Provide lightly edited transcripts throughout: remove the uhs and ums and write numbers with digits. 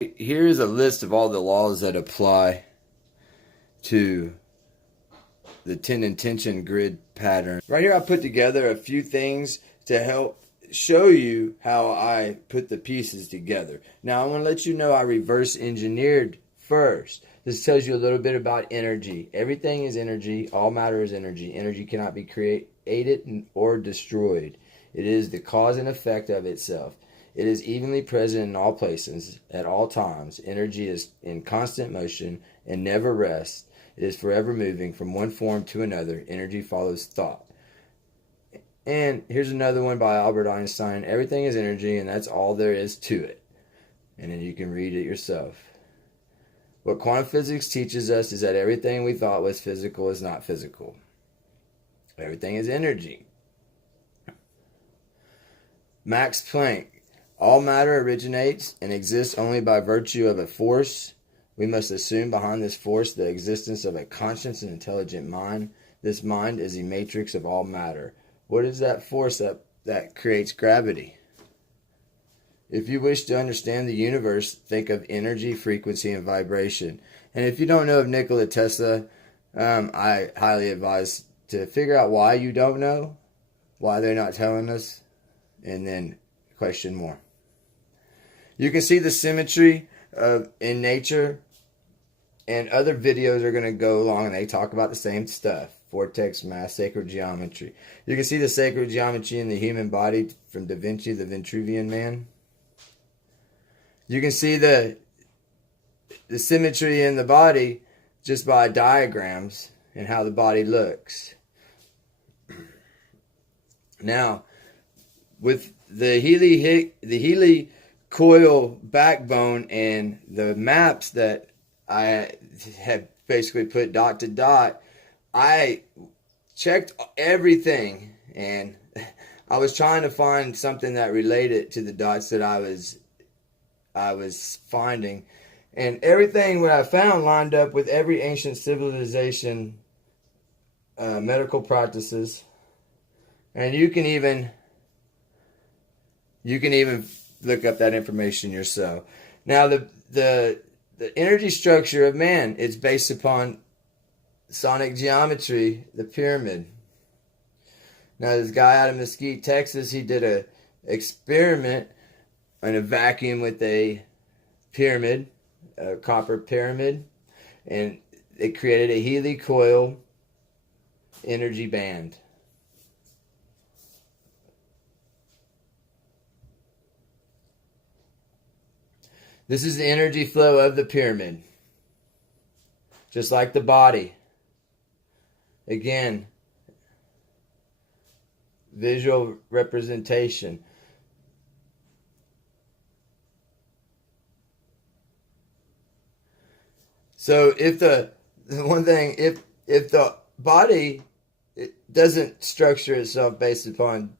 Here's a list of all the laws that apply to the 10 intention grid pattern. Right here I put together a few things to help show you how I put the pieces together. Now I want to let you know I reverse engineered first. This tells you a little bit about energy. Everything is energy. All matter is energy. Energy cannot be created or destroyed. It is the cause and effect of itself. It is evenly present in all places at all times. Energy is in constant motion and never rests. It is forever moving from one form to another. Energy follows thought. And here's another one by Albert Einstein. Everything is energy, and that's all there is to it. And then you can read it yourself. What quantum physics teaches us is that everything we thought was physical is not physical. Everything is energy. Max Planck. All matter originates and exists only by virtue of a force. We must assume behind this force the existence of a conscious and intelligent mind. This mind is the matrix of all matter. What is that force that creates gravity? If you wish to understand the universe, think of energy, frequency, and vibration. And if you don't know of Nikola Tesla, I highly advise to figure out why you don't know, why they're not telling us, and then question more. You can see the symmetry in nature, and other videos are going to go along and they talk about the same stuff. Vortex, mass, sacred geometry. You can see the sacred geometry in the human body from Da Vinci, the Vitruvian Man. You can see the symmetry in the body just by diagrams and how the body looks. Now, with the Healy coil backbone and the maps that I have basically put dot to dot, I checked everything and I was trying to find something that related to the dots that I was finding, and everything what I found lined up with every ancient civilization medical practices, and you can even look up that information yourself. Now the energy structure of man is based upon sonic geometry, the pyramid. Now this guy out of Mesquite, Texas, he did a experiment in a vacuum with a pyramid, a copper pyramid, and it created a Healy coil energy band. This is the energy flow of the pyramid. Just like the body. Again, visual representation. So if the body, it doesn't structure itself based upon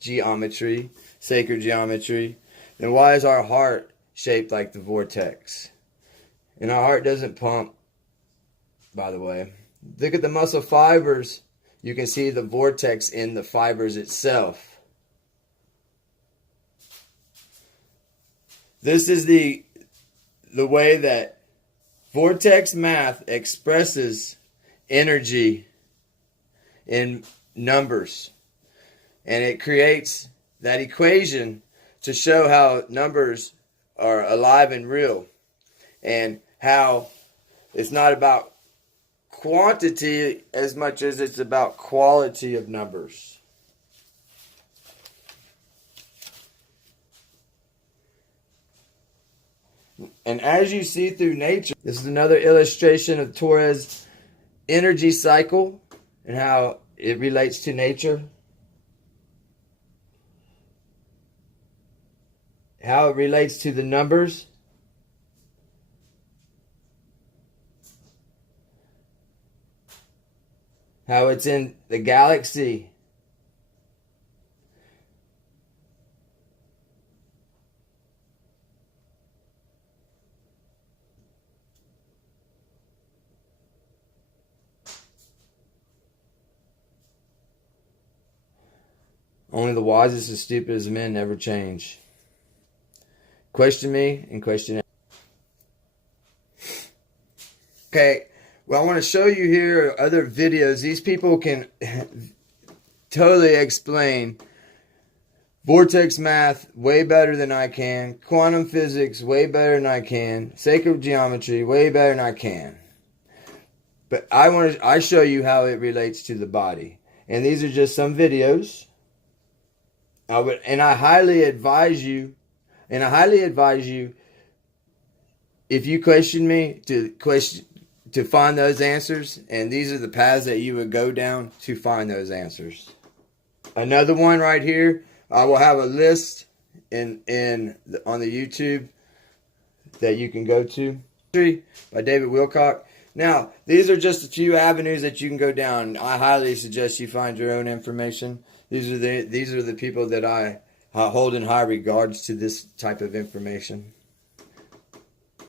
geometry, sacred geometry, then why is our heart shaped like the vortex? And our heart doesn't pump, by the way. Look at the muscle fibers. You can see the vortex in the fibers itself. This is the way that vortex math expresses energy in numbers. And it creates that equation to show how numbers are alive and real, and how it's not about quantity as much as it's about quality of numbers. And as you see through nature, this is another illustration of Torres' energy cycle and how it relates to nature. How it relates to the numbers. How it's in the galaxy. Only the wisest and stupidest men never change. question me and question. Okay, well, I want to show you here other videos. These people can totally explain vortex math way better than I can, quantum physics way better than I can, sacred geometry way better than I can. But I show you how it relates to the body. And these are just some videos. I highly advise you, if you question me, to find those answers, and these are the paths that you would go down to find those answers. Another one right here, I will have a list on the YouTube that you can go to by David Wilcock. Now, these are just a few avenues that you can go down. I highly suggest you find your own information. These are the people that I hold in high regards to this type of information.